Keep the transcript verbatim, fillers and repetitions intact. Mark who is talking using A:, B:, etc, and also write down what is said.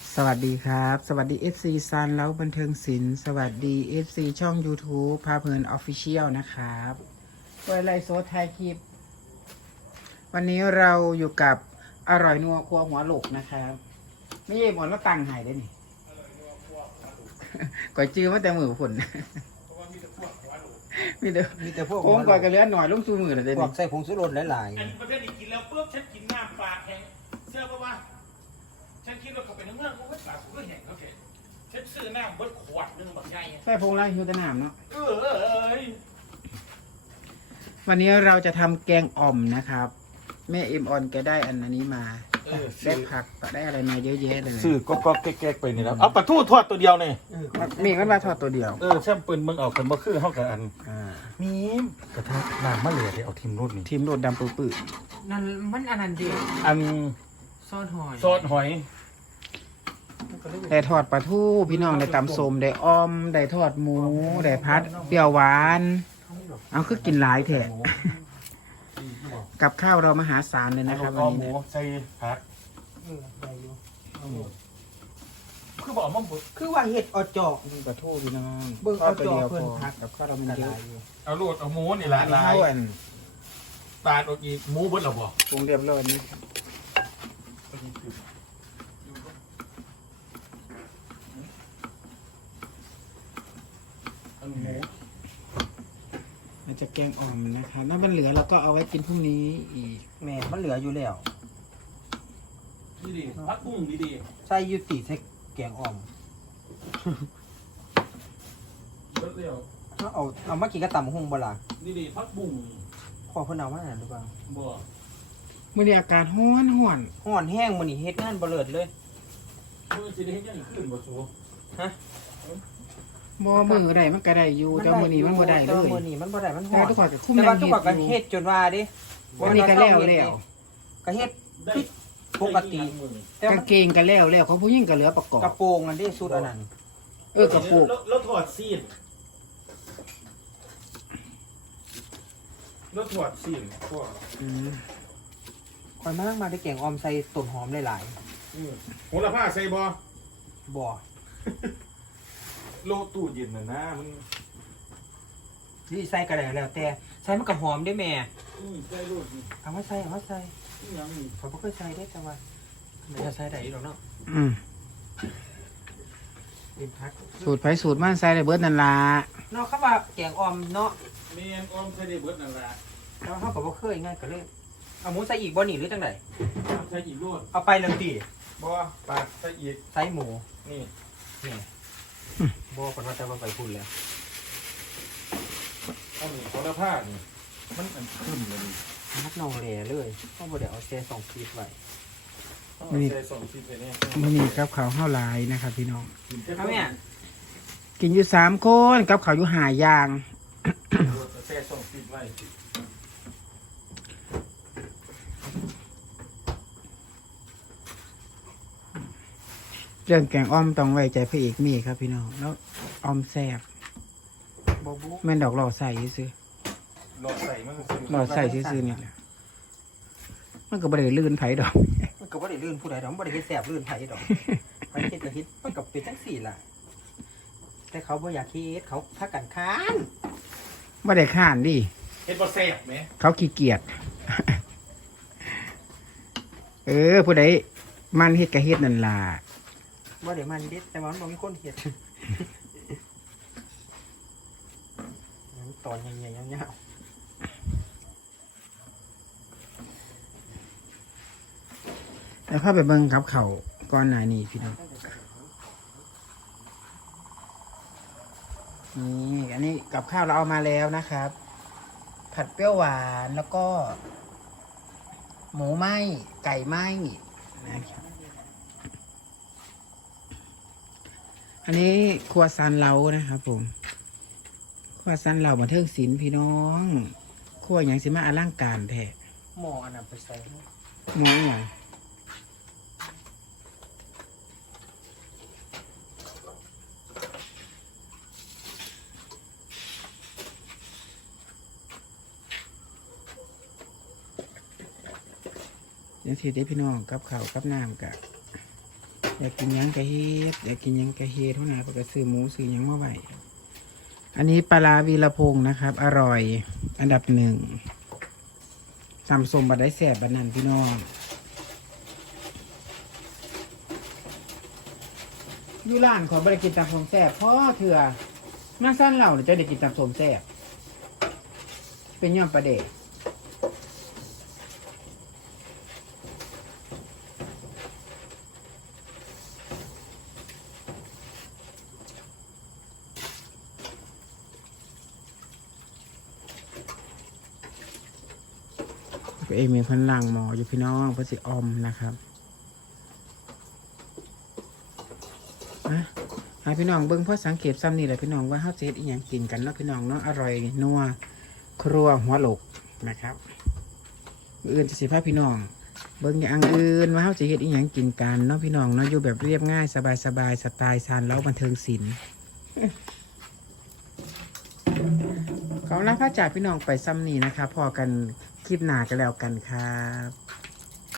A: สวัสดีครับสวัสดี เอฟ ซี ซันแล้วบันเทิงศิลป์สวัสดี เอฟ ซี ช่อง YouTube พาเพลินออฟฟิเชียลนะครับเปิดไลฟ์สดไทยคลิป วันนี้เราอยู่กับอร่อยนัวครัวหัวโหลกนะครับไม่ใช่หมดแล้วตังหายได้นี่ก่อยจื้อมาแต่มือผลมีแต่
B: มีแต่พวก
A: โค้งก่อยกระเลือนหน่อยลุงซูมือเลยเดี๋ยว
B: พวก
A: นี้
B: ใส่ผงชูรสหลาย
C: อันประเภทนี้กินแล้วปุ๊บฉันกินน้ำปลาแห้งเชื่อป่ะว่าฉันคิดว่าเขาเป็นเมืองกูไม่ปลากูก็แห้งเขาแข็งฉันซื้อน้ำเบิดขวดนึงแบบใหญ่
A: ใส่พงไรฮิวตะนามเนาะ
C: เออเอ้ย
A: วันนี้เราจะทำแกงอ่อมนะครับ แม่เอ็มออนแกได้อันนี้มา
C: เออ
A: ได้ผักได้อะไรมาเยอะแยะเลย
C: ซื้อก็ก็แก๊กๆไปนี่แล้วเอาปลาทูทอดตัวเดียวเนี่ย
A: มีมันมาทอดตัวเดียว
C: เออแช่ปืนมึงเอากันมาคือเท่ากับอัน
A: อ่า
C: มีกระทะน้ำมะเหลือที่เอาทิมรถนี่
A: ทีมโดดดำปื้อ
D: นั่นมันอันนั้นเดียว
C: อัน
D: ซอสหอย
C: ซอสหอย
A: ๆได้ทอดปลาทูพี่น้องได้ตำส้มได้อ้อมได้ทอดหมูได้พัดเปรี้ยวหวานเอาคือกินหลายแท้กับข้าวเรามหาศาลเลยนะครับวัน
C: เอา
A: นี้
C: หมู
A: นะ
C: ใส่ผักคือบอกมันบด
B: ๆคือว่าเห็ดออจอก
A: ปลาทูพี่น้อง
B: เบิ่ง
A: ทอดตัวเดียว
B: เอาจอเพิ่
A: พ
B: น
A: อ
B: พัก
A: กับข้าวเรามันเยอะ
C: เอาโลดเอาหมูนี่แหละลาย
A: ข้าวอัน
C: ตาดออกอีกหมูเบิดหรอบ่
A: ปรุงเรียบร้อยนี่
C: อันหมู
A: เราจะแกงอ่อมนะครับถ้ามันเหลือเราก็เอาไว้กินพรุ่งนี้อีก
B: แม่มันเหลืออยู่แล้ว
C: ดีดีพักบุ้งดีดี
B: ใส่อยูติใส่แกงอ่อม
C: เบิดเดียว
B: เอาเอาเอามากินกระตำหุ่งบ่ล่ะ
C: ดีดีพักบุ้ง
B: พอเพิ่นเอามาหรือเปล่า
C: บ่
A: เมื่อนี้อากาศร้อนห้อน
B: ห่อนแห้งมื้อนี้เฮ็ดงานบ่เลิศเลย
C: เมื่อสิได้เฮ็ดยังขึ้นบ่สู
A: บ่มือใดมันก็ได้อยู่แต่มื้อนี้มันบ่ได้เล
B: แต่ว่าย มื้อนี้มันบ่ได้มันห่
A: แต่
B: อน
A: ทุกคนก็คุ้ม
B: แต่
A: แร
B: ว่าง ทุก
A: เฮ็
B: คนก็
A: ดอยู่
B: เฮ็ดจนว่าดิ
A: วันนี้ก็แล้วแล้ว
B: ก็เฮ็ด
C: ได้
B: ปกติ แต่
A: กา
B: มั
A: ง
B: น
A: เกงก็แล้วแล้วของผู้หญิงก็เหลือประกอบ
B: กระโปรงอันนี้สุดอันนั้น
A: เออกระโปรง
C: แล้วถอดซีนแล้วถอดซีนก็
A: อืม
B: ข่อยมาลังมาได้แกงอ่อมใส่ต้นหอมหลาย
C: โหระพาใส่บ่
B: ๆบ่
C: โลตู้เย็นน่ะนะมัน
B: สิใส่ก็ได้แล้วแต่ใส่มันก็หอมได้แม่
C: อืมใส่โลดนี่
B: เอามาใส่เอามาใส่
C: อีหยังนี่
B: เขาบ่เคยใส่ได้แต่ว่ามันจะใส่ได้อีกหรอกเนาะ
A: อืม
B: เป็นพัก
A: สูตรไผสูตรมันใส่ได้เบิดนั่นล่ะ
B: เนาะคำว่าแกงอ่อมเนาะ
C: แม่นออมใส่ได้เบิดนั่นล่ะ
B: แล้วเขาก็บ่เคยง่ายก็เลยเอาหมูใส่อีกบ่นี่หรือจังได
C: ใส่อีกโลด
B: เอาไปเลยติ
C: บ่ปาดใส่อีก
B: ใส่หมู
C: นี่
B: นี่บ่คนว่าจะว่าไปพุ่นแล้ว
C: เอานี่โหระพานี่มันอันขึ้นเลยนี่
B: นักนองแหล่เลยเขาบ่ได้เอาแซ่สองฟีดไว้
C: เอาใส่สองซีนไปเนี่ย
A: มื้อนี้กับข้าวเฮาหลายนะครับพี่น้อง
B: ครับแม่
A: กินอยู่สามคนกับข้าวอยู่ห้าอย่าง
C: ใส่สองซีนไว้
A: เรื่องแกงอ้อมต้องไว้ใจพระเอกเมฆครับพี่น้องแล้วอ้อมแซ่บ
B: บ่บุ
A: แม่นดอกหล่อใส่ซื้อ
C: หลอดใส่มันก็ซื้อ
A: หล่อใส่ซื้อๆนี่แหละมันก็บ่ได้ลื่นไผดอก
B: มันก็บ่ได้ลื่นผู้ใดดอกมันบ่ได้เฮ็ดแซ่บลื่นไผดอกไปเฮ็ดก็เฮ็ดมันก็เป็นจังซี่ล่ะ แต่เขาบ่อยากเฮ็ดเขาพากันค้าน
A: ไม่ได้ข้านดิ
C: เฮ็ดบ่แซ่บไหม
A: เขาขี้เกียจ เออ ผู้ใดมันเฮ็ดกะเฮ็ดนั่นล่ะ
B: บ่ได้มันเด็ดแต่ว่ามันบ่มีคนเฮ็ด ตอนใหญ่ๆยาว
A: แล้วพาไปเบิ่งกับเขาวก่อนหน้านี้พี่น้อง นี่อันนี้กับข้าวเราเอามาแล้วนะครับ ผัดเปรี้ยวหวานแล้วก็ หมูไหม้ไก่ไหม้นะครับอันนี้ครัวซันเรานะครับผมครัวซันเราบันเทิงศิลป์พี่น้องครัวอย่างสิมาอลังการแท้
B: ๆหม้ออันนั้นไปใส่
A: หมองอย่างเดี๋ยวทีได้พี่น้องกับข้าวกับน้ำกับอยากกินหยังกะเฮ็ดอยากกินหยังกะเฮ็ดทุกนาเพิ่นก็ซื้อหมูซื้อหยังมาไว้อันนี้ปลาร้าวีระพงษ์นะครับ อร่อย อันดับหนึ่งตำส้มบัดได้แซ่บบัดนั้นพี่น้องอยู่ร้านขอยบ่ได้กินตำส้มแซ่บเพราะเถื่อมาซ่านเหล่าเนี่ยจะได้กินตำส้มแซ่บเป็นย้อนประเดะตัวเองมีพันลังหมออยู่พี่น้องเพื่อสิออมนะครับนะให้พี่น้องเบิ้งเพื่อสังเกตซ้ำนี่แหละพี่น้องว่าเฮาสิเฮ็ดอีหยังกินกันเนาะพี่น้องเนาะอร่อยนัวครัวหัวโหลกนะครับมื้ออื่นจะสิพาพี่น้องเบิ้งอย่างอื่นว่าเฮาสิเฮ็ดอีหยังกินกันเนาะพี่น้องเนาะอยู่แบบเรียบง่ายสบายๆสไตล์ซานเล้าบันเทิงศิลป์ขอลาพระจากพี่น้องไปซ้ำนี่นะครับพอกันคลิปหน้ากันแล้วกันครับ